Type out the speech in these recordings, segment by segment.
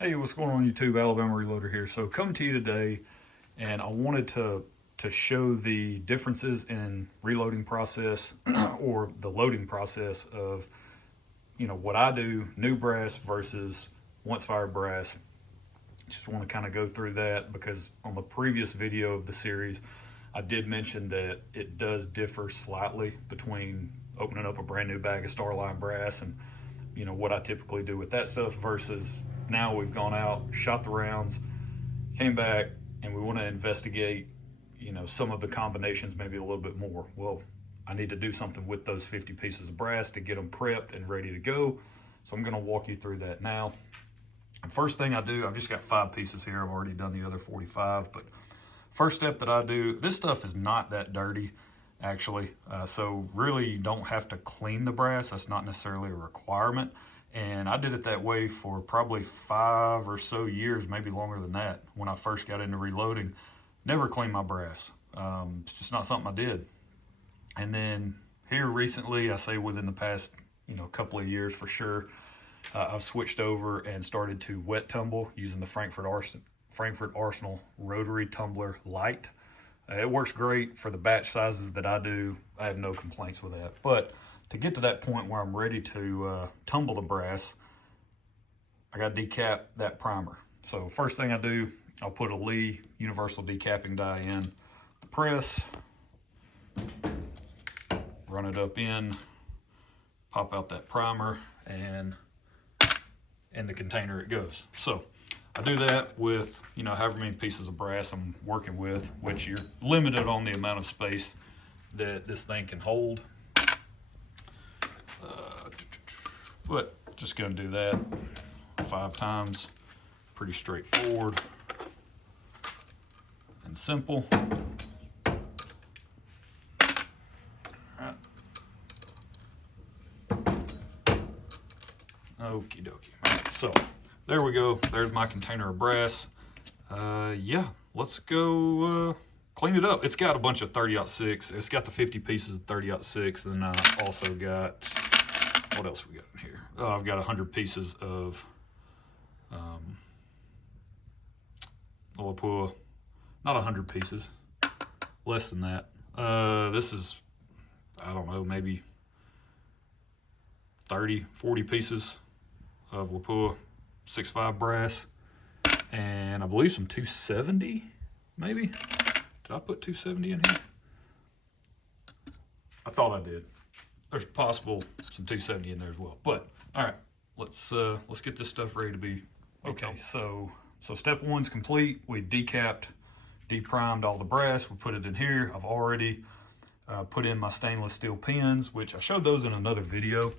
Hey, what's going on YouTube? Alabama Reloader here. So coming to you today, and I wanted to show the differences in reloading process or the loading process of what I do, new brass versus once fired brass. Just want to kind of go through that because on the previous video of the series, I did mention that it does differ slightly between opening up a brand new bag of Starline brass and what I typically do with that stuff versus now we've gone out, shot the rounds, came back, and we want to investigate, some of the combinations maybe a little bit more. Well, I need to do something with those 50 pieces of brass to get them prepped and ready to go. So I'm going to walk you through that now. The first thing I do, I've just got 5 pieces here. I've already done the other 45, but first step that I do, this stuff is not that dirty actually. So really you don't have to clean the brass. That's not necessarily a requirement. And I did it that way for probably 5 or so years, maybe longer than that. When I first got into reloading, never cleaned my brass. It's just not something I did. And then here recently, I say within the past, couple of years for sure, I've switched over and started to wet tumble using the Frankfurt Arsenal Rotary Tumbler Light. It works great for the batch sizes that I do. I have no complaints with that. But to get to that point where I'm ready to tumble the brass, I got to decap that primer. So first thing I do, I'll put a Lee universal decapping die in the press, run it up in, pop out that primer, and in the container it goes. So I do that with, however many pieces of brass I'm working with, which you're limited on the amount of space that this thing can hold. But just gonna do that 5 times. Pretty straightforward and simple. All right. Okie dokie. All right, so there we go. There's my container of brass. Yeah, let's go clean it up. It's got a bunch of 30-06. It's got the 50 pieces of 30-06. Then I also got, what else we got in here? Oh, I've got 100 pieces of Lapua. Not 100 pieces, less than that. This is, I don't know, maybe 30, 40 pieces of Lapua 6.5 brass, and I believe some 270, maybe. Did I put 270 in here? I thought I did. There's possible some 270 in there as well. But all right, let's get this stuff ready to be okay. So step 1's complete. We decapped, deprimed all the brass. We put it in here. I've already put in my stainless steel pins, which I showed those in another video.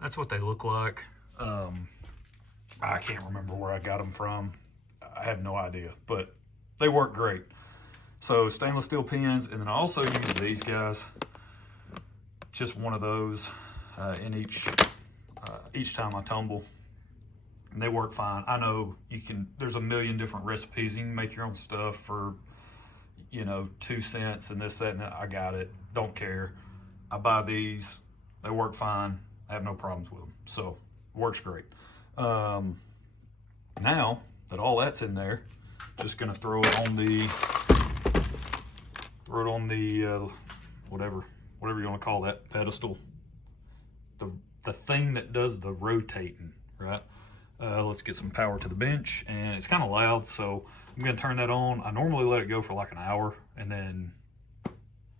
That's what they look like. I can't remember where I got them from. I have no idea, but they work great. So stainless steel pins, and then I also use these guys. Just one of those in each time I tumble, and they work fine. I know there's a million different recipes. You can make your own stuff for 2 cents and this, that, and that. I got it. Don't care. I buy these. They work fine. I have no problems with them. So it works great. Now that all that's in there, just gonna throw it on the whatever you want to call that pedestal, the thing that does the rotating, right? Let's get some power to the bench, and it's kind of loud, so I'm gonna turn that on. I normally let it go for like an hour and then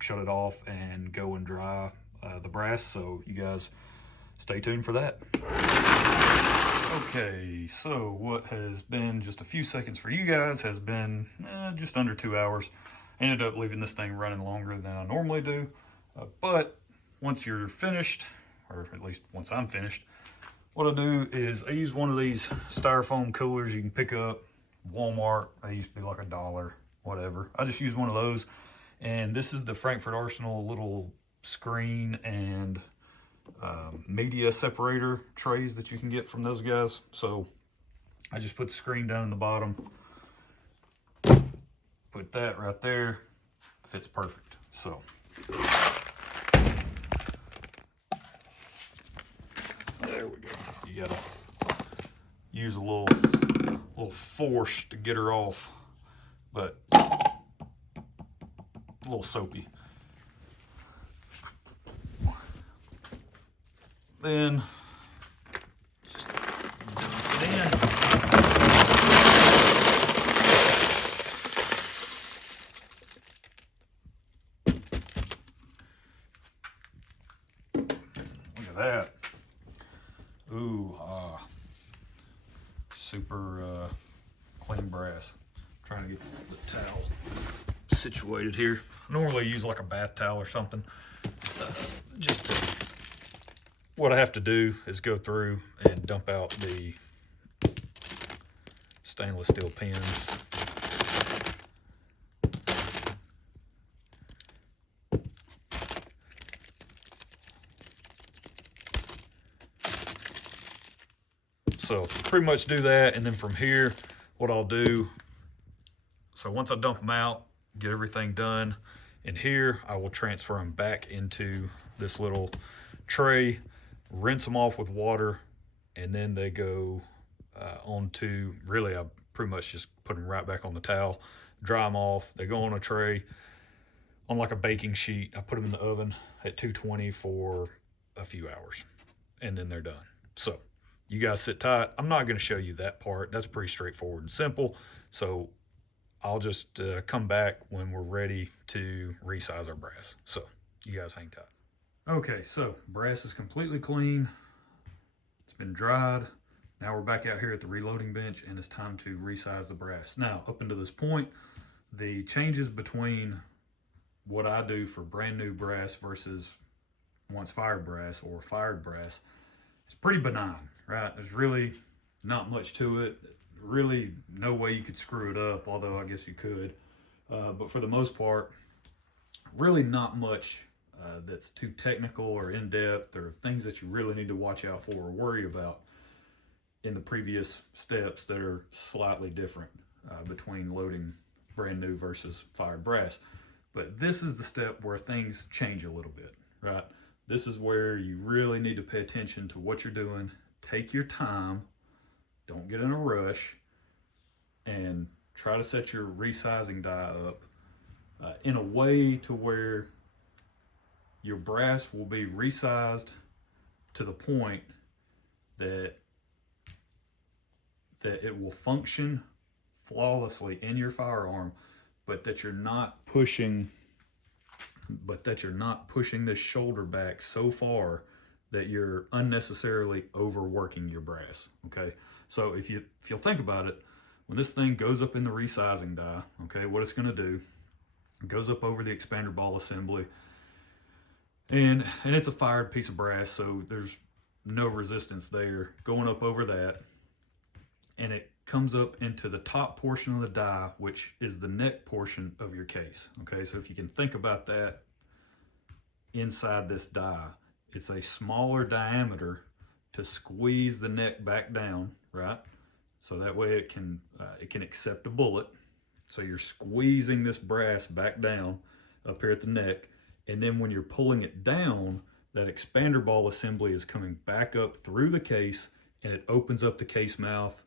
shut it off and go and dry the brass, so you guys stay tuned for that. Okay, so what has been just a few seconds for you guys has been just under 2 hours. I ended up leaving this thing running longer than I normally do, but once you're finished, or at least once I'm finished, what I do is I use one of these styrofoam coolers you can pick up Walmart. They used to be like $1, whatever. I just use one of those, and this is the Frankfurt Arsenal little screen and media separator trays that you can get from those guys. So I just put the screen down in the bottom, put that right there, fits perfect. So there we go. You use a little force to get her off, but a little soapy. Then just dump it in. Look at that. Ooh, super clean brass. I'm trying to get the towel situated here. I normally use like a bath towel or something. Just to, what I have to do is go through and dump out the stainless steel pins. So pretty much do that, and then from here, what I'll do, so once I dump them out, get everything done, and here I will transfer them back into this little tray, rinse them off with water, and then they go onto, really I pretty much just put them right back on the towel, dry them off, they go on a tray, on like a baking sheet. I put them in the oven at 220 for a few hours, and then they're done. So you guys sit tight. I'm not going to show you that part. That's pretty straightforward and simple. So I'll just come back when we're ready to resize our brass. So you guys hang tight. Okay, so brass is completely clean. It's been dried. Now we're back out here at the reloading bench, and it's time to resize the brass. Now, up until this point, the changes between what I do for brand new brass versus once fired brass or fired brass is pretty benign, right? There's really not much to it. Really no way you could screw it up, although I guess you could. But for the most part, really not much that's too technical or in-depth or things that you really need to watch out for or worry about in the previous steps that are slightly different between loading brand new versus fired brass. But this is the step where things change a little bit, right? This is where you really need to pay attention to what you're doing. Take your time, don't get in a rush, and try to set your resizing die up in a way to where your brass will be resized to the point that it will function flawlessly in your firearm, but that you're not pushing this shoulder back so far that you're unnecessarily overworking your brass. Okay, so if you'll think about it, when this thing goes up in the resizing die, okay, what it's going to do, it goes up over the expander ball assembly, and it's a fired piece of brass, so there's no resistance there going up over that, and it comes up into the top portion of the die, which is the neck portion of your case. Okay, so if you can think about that inside this die, it's a smaller diameter to squeeze the neck back down, right? So that way it can accept a bullet. So you're squeezing this brass back down up here at the neck, and then when you're pulling it down, that expander ball assembly is coming back up through the case, and it opens up the case mouth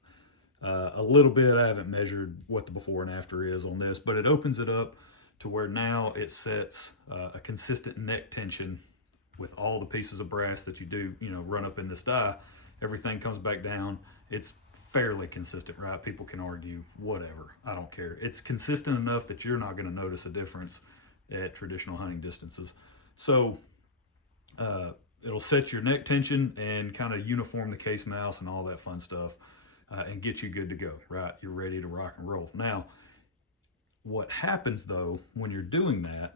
a little bit. I haven't measured what the before and after is on this, but it opens it up to where now it sets a consistent neck tension with all the pieces of brass that you do, run up in this die. Everything comes back down. It's fairly consistent, right? People can argue, whatever. I don't care. It's consistent enough that you're not going to notice a difference at traditional hunting distances. So it'll set your neck tension and kind of uniform the case mouse and all that fun stuff, and get you good to go, right? You're ready to rock and roll. Now, what happens though when you're doing that,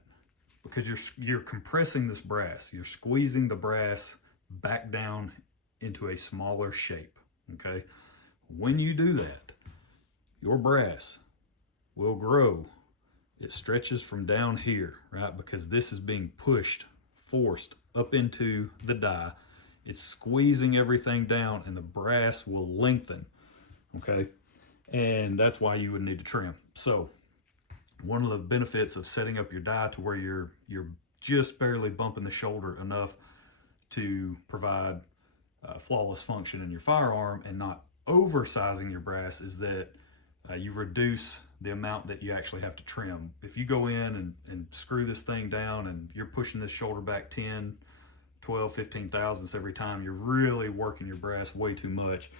because you're compressing this brass, you're squeezing the brass back down into a smaller shape, okay? When you do that, your brass will grow. It stretches from down here, right? Because this is being forced up into the die. It's squeezing everything down, and the brass will lengthen, okay? And that's why you would need to trim. So one of the benefits of setting up your die to where you're just barely bumping the shoulder enough to provide flawless function in your firearm and not oversizing your brass is that you reduce the amount that you actually have to trim. If you go in and screw this thing down and you're pushing this shoulder back 10, 12, 15 thousandths every time, you're really working your brass way too much.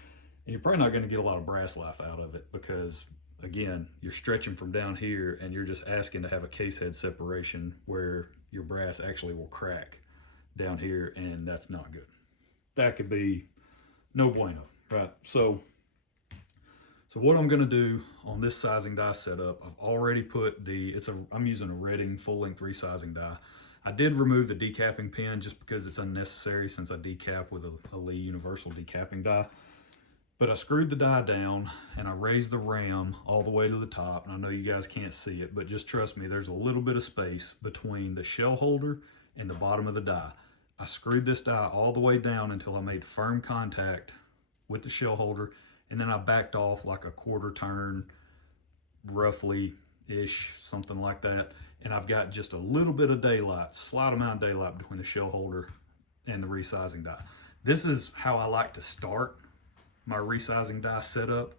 And you're probably not going to get a lot of brass life out of it because, again, you're stretching from down here and you're just asking to have a case head separation where your brass actually will crack down here, and that's not good. That could be no bueno, right? So what I'm going to do on this sizing die setup, I've already put I'm using a Redding full-length resizing die. I did remove the decapping pin just because it's unnecessary since I decap with a Lee universal decapping die. But I screwed the die down and I raised the ram all the way to the top. And I know you guys can't see it, but just trust me, there's a little bit of space between the shell holder and the bottom of the die. I screwed this die all the way down until I made firm contact with the shell holder, and then I backed off like a quarter turn, roughly-ish, something like that. And I've got just a little bit of daylight, slight amount of daylight between the shell holder and the resizing die. This is how I like to start my resizing die setup,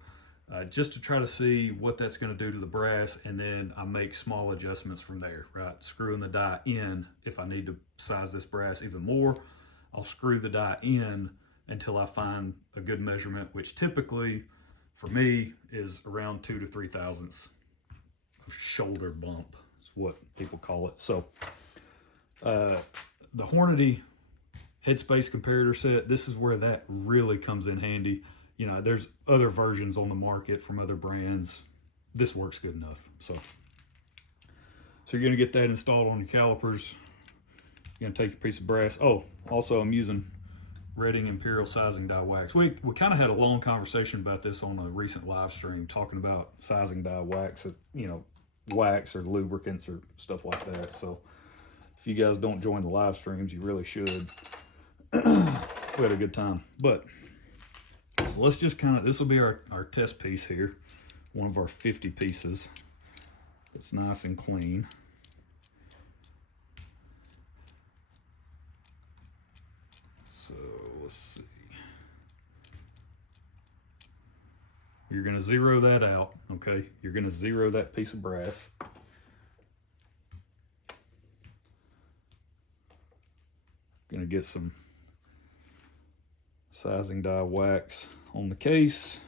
just to try to see what that's going to do to the brass, and then I make small adjustments from there, right? Screwing the die in. If I need to size this brass even more, I'll screw the die in until I find a good measurement, which typically for me is around 2 to 3 thousandths of shoulder bump is what people call it. So the Hornady headspace comparator set, this is where that really comes in handy. You know, there's other versions on the market from other brands. This works good enough. So you're gonna get that installed on your calipers. You're gonna take your piece of brass. Oh, also I'm using Redding Imperial sizing die wax. We kind of had a long conversation about this on a recent live stream, talking about sizing die wax, you know, wax or lubricants or stuff like that. So if you guys don't join the live streams, you really should. We had a good time. But so let's just kind of, this will be our test piece here, one of our 50 pieces. It's nice and clean. So let's see. You're going to zero that out, okay? You're going to zero that piece of brass. Going to get some sizing die wax on the case.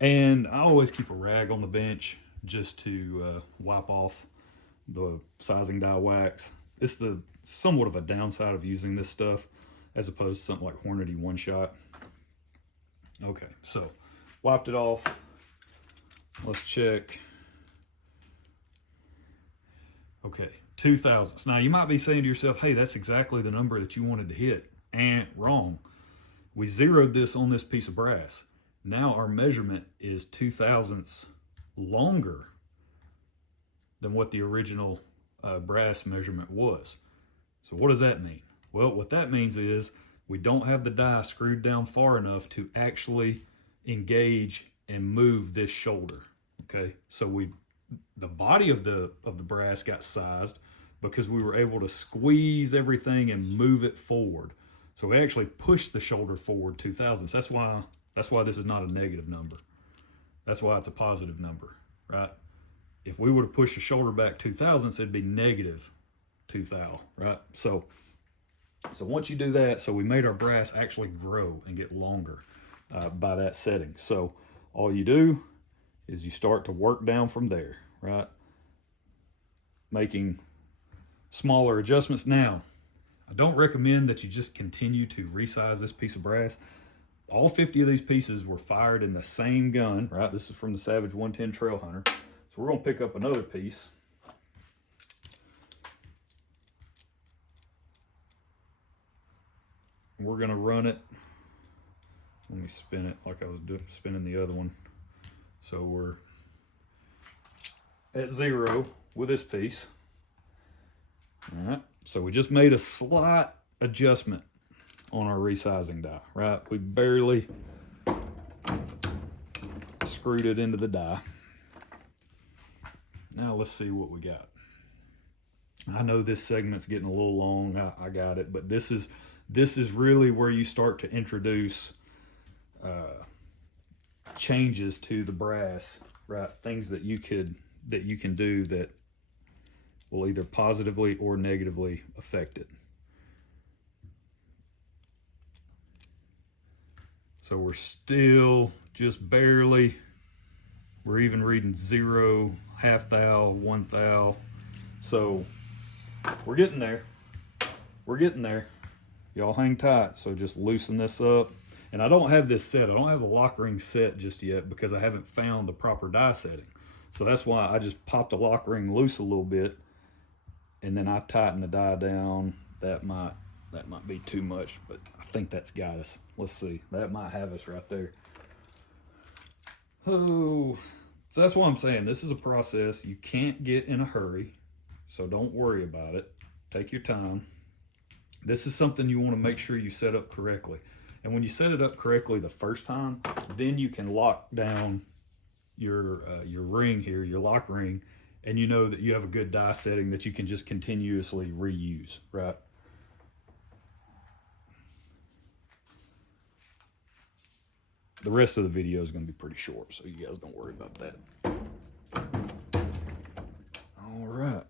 And I always keep a rag on the bench just to wipe off the sizing die wax. It's the somewhat of a downside of using this stuff as opposed to something like Hornady One Shot. Okay, so wiped it off. Let's check. Okay, 2 thousandths. Now you might be saying to yourself, hey, that's exactly the number that you wanted to hit. And wrong. We zeroed this on this piece of brass. Now our measurement is 2 thousandths longer than what the original brass measurement was. So what does that mean? Well, what that means is we don't have the die screwed down far enough to actually engage and move this shoulder. Okay, so the body of the brass got sized because we were able to squeeze everything and move it forward. So we actually pushed the shoulder forward 2 thousandths. That's why this is not a negative number. That's why it's a positive number, right? If we would have pushed the shoulder back 2 thousandths, it'd be negative 2 thou, right? So once you do that, so we made our brass actually grow and get longer by that setting. So all you do is you start to work down from there, right? Making smaller adjustments. Now, I don't recommend that you just continue to resize this piece of brass. All 50 of these pieces were fired in the same gun, right? This is from the Savage 110 Trail Hunter. So we're gonna pick up another piece. We're gonna run it. Let me spin it like I was spinning the other one. So we're at 0 with this piece. All right, so we just made a slight adjustment on our resizing die, right? We barely screwed it into the die. Now let's see what we got. I know this segment's getting a little long. I got it, but this is really where you start to introduce changes to the brass, right? Things that you can do that will either positively or negatively affect it. So we're still just barely, we're even reading zero, half thou, one thou. So we're getting there. We're getting there. Y'all hang tight. So just loosen this up. And I don't have this set. I don't have the lock ring set just yet because I haven't found the proper die setting. So that's why I just popped the lock ring loose a little bit, and then I tighten the die down. That might be too much, but I think that's got us. Let's see. That might have us right there. Oh, so that's what I'm saying. This is a process. You can't get in a hurry, so don't worry about it. Take your time. This is something you want to make sure you set up correctly. And when you set it up correctly the first time, then you can lock down your ring here, your lock ring, and you know that you have a good die setting that you can just continuously reuse, right? The rest of the video is going to be pretty short, so you guys don't worry about that. All right,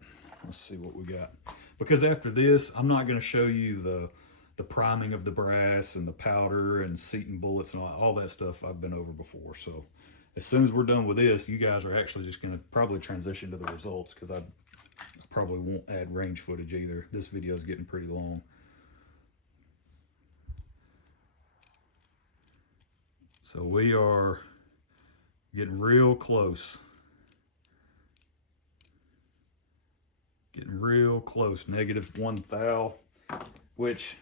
let's see what we got. Because after this, I'm not going to show you the priming of the brass and the powder and seating bullets and all that stuff I've been over before. So as soon as we're done with this, you guys are actually just going to probably transition to the results, because I probably won't add range footage either. This video is getting pretty long. So we are getting real close. Getting real close. Negative one thou, which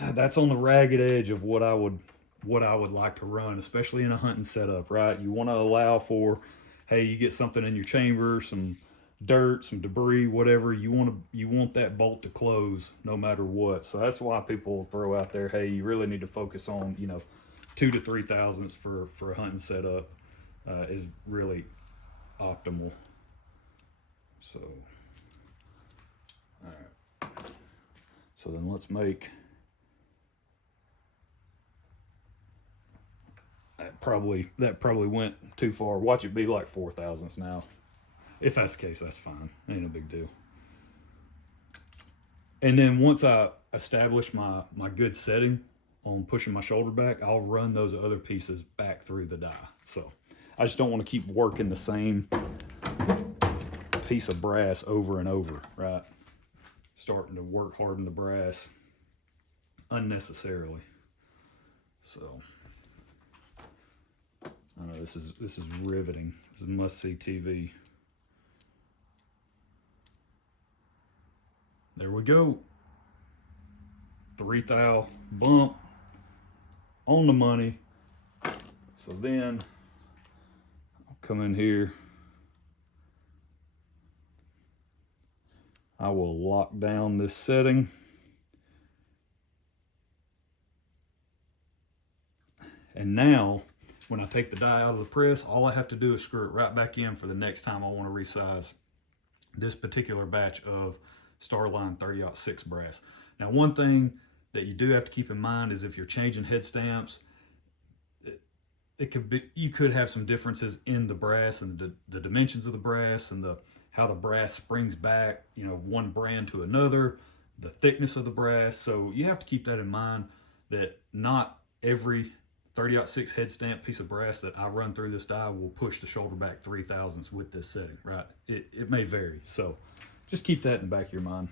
that's on the ragged edge of what I would like to run, especially in a hunting setup, right? You want to allow for, hey, you get something in your chamber, some dirt, some debris, whatever. You want that bolt to close no matter what. So that's why people throw out there, hey, you really need to focus on, 2 to 3 thousandths for a hunting setup is really optimal. So, all right. So then let's make. That probably went too far. Watch it be like 4 thousandths now. If that's the case, that's fine. Ain't a big deal. And then once I establish my good setting on pushing my shoulder back, I'll run those other pieces back through the die. So I just don't want to keep working the same piece of brass over and over, right? Starting to work harden the brass unnecessarily. So I know this is riveting. This is must-see TV. There we go. 3 thou bump on the money. So then I'll come in here. I will lock down this setting. And now, when I take the die out of the press, all I have to do is screw it right back in for the next time I want to resize this particular batch of Starline 30-06 brass. Now, one thing that you do have to keep in mind is if you're changing head stamps, you could have some differences in the brass and the dimensions of the brass and how the brass springs back, one brand to another, the thickness of the brass. So you have to keep that in mind, that not every 30-06 head stamp piece of brass that I run through this die will push the shoulder back 3 thousandths with this setting, right? It may vary. So just keep that in the back of your mind.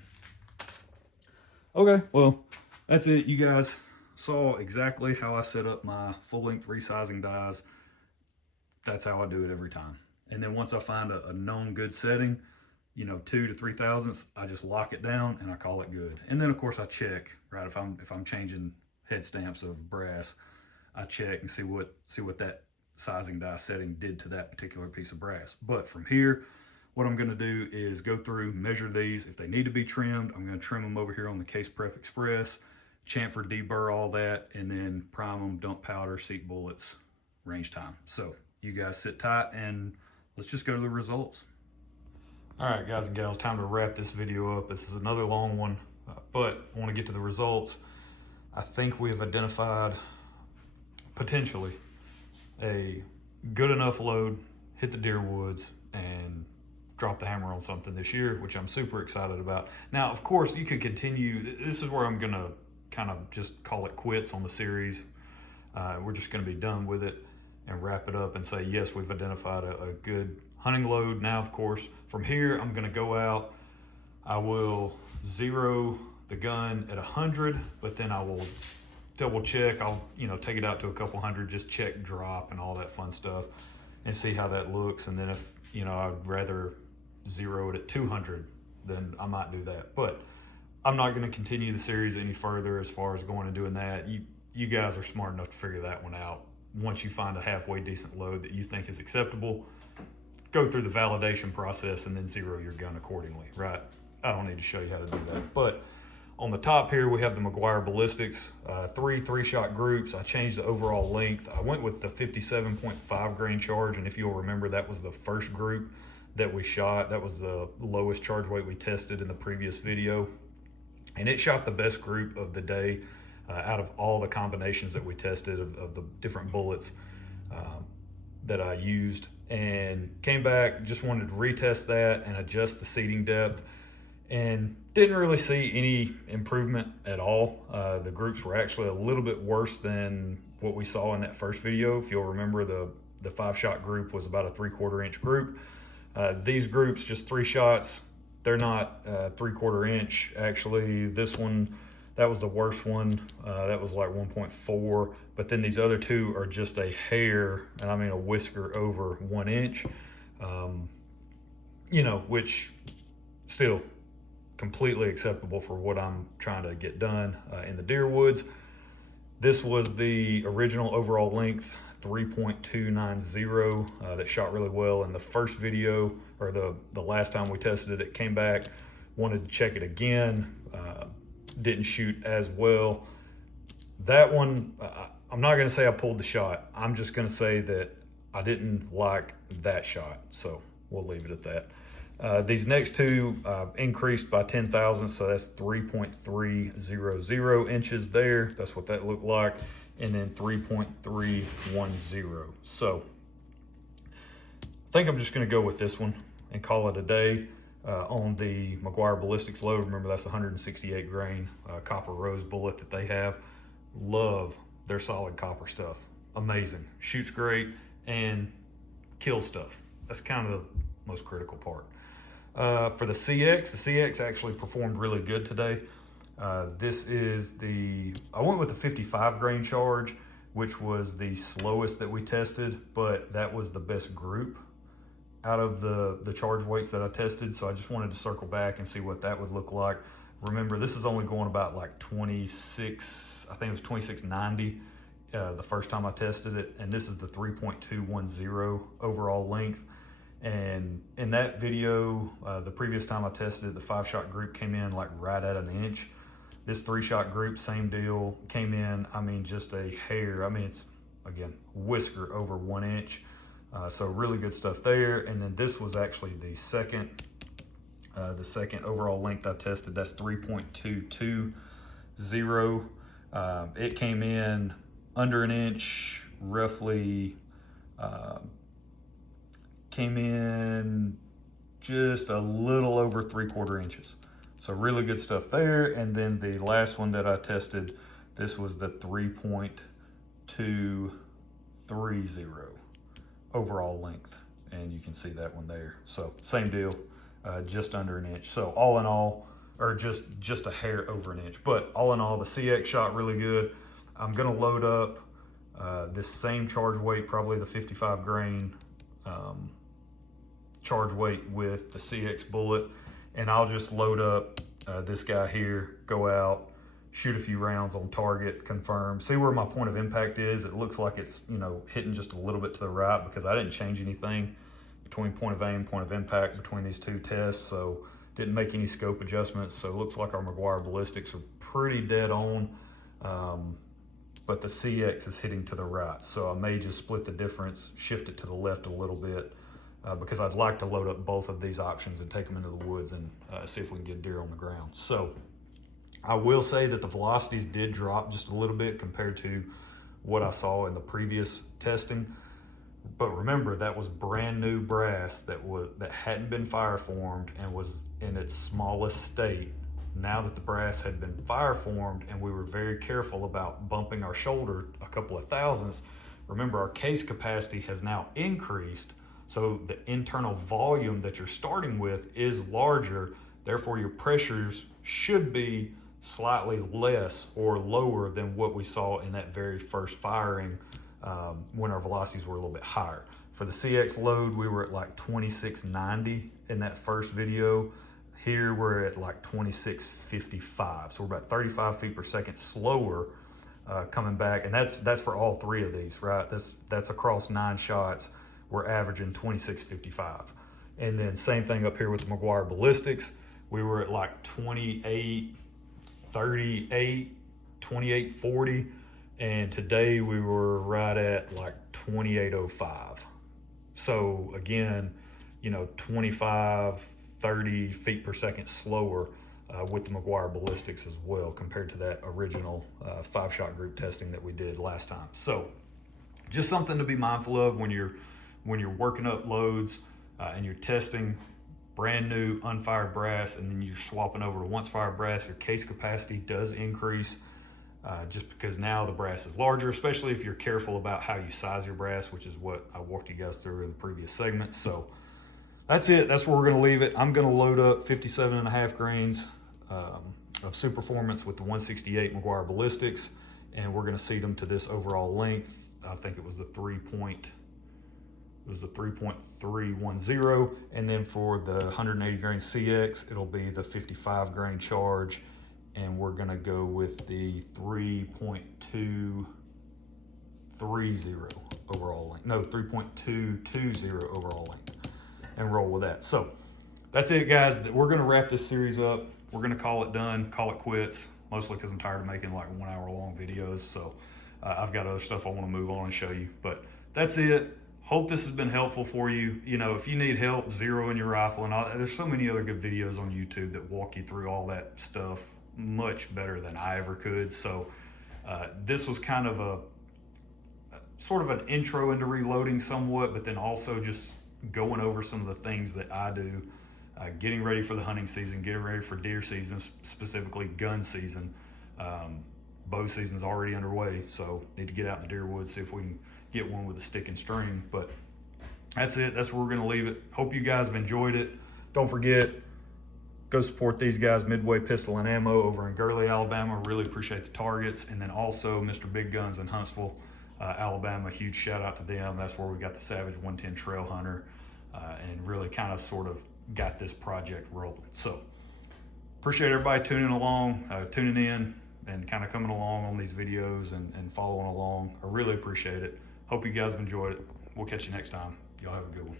Okay, well, that's it. You guys saw exactly how I set up my full-length resizing dies. That's how I do it every time. And then once I find a known good setting, 2 to 3 thousandths, I just lock it down and I call it good. And then of course I check, right? If I'm changing head stamps of brass, I check and see what that sizing die setting did to that particular piece of brass. But from here, what I'm going to do is go through, measure these. If they need to be trimmed, I'm going to trim them over here on the Case Prep Express, chamfer, deburr, all that, and then prime them, dump powder, seat bullets, range time. So you guys sit tight and let's just go to the results. All right, guys and gals, time to wrap this video up. This is another long one, but I want to get to the results. I think we have identified potentially a good enough load, hit the deer woods, and drop the hammer on something this year, which I'm super excited about. Now, of course, you could continue. This is where I'm gonna kind of just call it quits on the series. We're just gonna be done with it and wrap it up and say, yes, we've identified a good hunting load. Now, of course, from here, I'm gonna go out. I will zero the gun at 100, but then I will double check. I'll take it out to a couple hundred, just check drop and all that fun stuff and see how that looks. And then if I'd rather zero it at 200, then I might do that. But I'm not going to continue the series any further as far as going and doing that. You guys are smart enough to figure that one out. Once you find a halfway decent load that you think is acceptable, go through the validation process and then zero your gun accordingly, right? I don't need to show you how to do that. But on the top here, we have the McGuire Ballistics, three-shot groups. I changed the overall length. I went with the 57.5 grain charge, and if you'll remember, that was the first group that we shot. That was the lowest charge weight we tested in the previous video. And it shot the best group of the day out of all the combinations that we tested of the different bullets that I used. And came back, just wanted to retest that and adjust the seating depth. And didn't really see any improvement at all. The groups were actually a little bit worse than what we saw in that first video. If you'll remember, the 5-shot group was about a 3/4 inch group. These groups, just 3 shots, they're not 3/4 inch. Actually, this one, that was the worst one. That was like 1.4, but then these other two are just a hair, and I mean a whisker over 1 inch, which still completely acceptable for what I'm trying to get done in the deer woods. This was the original overall length, 3.290, that shot really well in the first video, or the last time we tested it. It came back, wanted to check it again, didn't shoot as well. That one, I'm not gonna say I pulled the shot. I'm just gonna say that I didn't like that shot, so we'll leave it at that. These next two increased by 10 thousandths, so that's 3.300 inches there. That's what that looked like. And then 3.310. So I think I'm just gonna go with this one and call it a day on the McGuire Ballistics load. Remember, that's 168 grain copper rose bullet that they have. Love their solid copper stuff. Amazing, shoots great and kills stuff. That's kind of the most critical part. For the CX actually performed really good today. This is I went with the 55 grain charge, which was the slowest that we tested, but that was the best group out of the charge weights that I tested. So I just wanted to circle back and see what that would look like. Remember, this is only going about like 26, I think it was 2690 the first time I tested it. And this is the 3.210 overall length. And in that video, the previous time I tested it, the 5-shot group came in like right at 1 inch. This 3-shot group, same deal, came in, I mean, just a hair. I mean, it's, again, whisker over 1 inch. So really good stuff there. And then this was actually the second overall length I tested. That's 3.220. It came in under 1 inch, roughly, came in just a little over 3/4 inches. So really good stuff there. And then the last one that I tested, this was the 3.230 overall length. And you can see that one there. So same deal, just under 1 inch. So all in all, or just a hair over 1 inch. But all in all, the CX shot really good. I'm gonna load up this same charge weight, probably the 55 grain charge weight with the CX bullet, and I'll just load up this guy here, go out, shoot a few rounds on target, confirm, see where my point of impact is. It looks like it's hitting just a little bit to the right because I didn't change anything between point of aim, point of impact between these two tests, so didn't make any scope adjustments. So it looks like our McGuire Ballistics are pretty dead on, but the CX is hitting to the right, so I may just split the difference, shift it to the left a little bit, because I'd like to load up both of these options and take them into the woods and see if we can get deer on the ground. So I will say that the velocities did drop just a little bit compared to what I saw in the previous testing. But remember, that was brand new brass that hadn't been fire formed and was in its smallest state. Now that the brass had been fire formed and we were very careful about bumping our shoulder a couple of thousandths, remember our case capacity has now increased, so the internal volume that you're starting with is larger, therefore your pressures should be slightly less or lower than what we saw in that very first firing when our velocities were a little bit higher. For the CX load, we were at like 2690 in that first video. Here we're at like 2655, so we're about 35 feet per second slower coming back, and that's for all three of these, right? That's across 9 shots. We're averaging 2655, and then same thing up here with the McGuire ballistics. We were at like 2838, 2840, and today we were right at like 2805. So again, 25-30 feet per second slower with the McGuire ballistics as well, compared to that original 5-shot group testing that we did last time. So just something to be mindful of when you're working up loads and you're testing brand new unfired brass, and then you're swapping over to once fired brass. Your case capacity does increase just because now the brass is larger, especially if you're careful about how you size your brass, which is what I walked you guys through in the previous segment. So that's it. That's where we're going to leave it. I'm going to load up 57.5 grains of Superformance with the 168 McGuire ballistics, and we're going to seed them to this overall length. I think it was the 3.310, and then for the 180 grain CX, it'll be the 55 grain charge, and we're going to go with the 3.230 overall length. No, 3.220 overall length, and roll with that. So that's it, guys. We're going to wrap this series up. We're going to call it done, call it quits, mostly because I'm tired of making like 1 hour long videos. So I've got other stuff I want to move on and show you, but that's it. Hope this has been helpful for you. If you need help zeroing your rifle and all, there's so many other good videos on YouTube that walk you through all that stuff much better than I ever could. So this was kind of a sort of an intro into reloading somewhat, but then also just going over some of the things that I do, getting ready for the hunting season, getting ready for deer season, specifically gun season. Bow season's already underway, so need to get out in the deer woods, see if we can get one with a stick and string. But that's it. That's where we're going to leave it. Hope you guys have enjoyed it. Don't forget, go support these guys, Midway Pistol and Ammo over in Gurley, Alabama. Really appreciate the targets. And then also Mr. Big Guns in Huntsville, Alabama. Huge shout out to them. That's where we got the Savage 110 Trail Hunter and really kind of sort of got this project rolling. So appreciate everybody tuning in and kind of coming along on these videos and following along. I really appreciate it. Hope you guys have enjoyed it. We'll catch you next time. Y'all have a good one.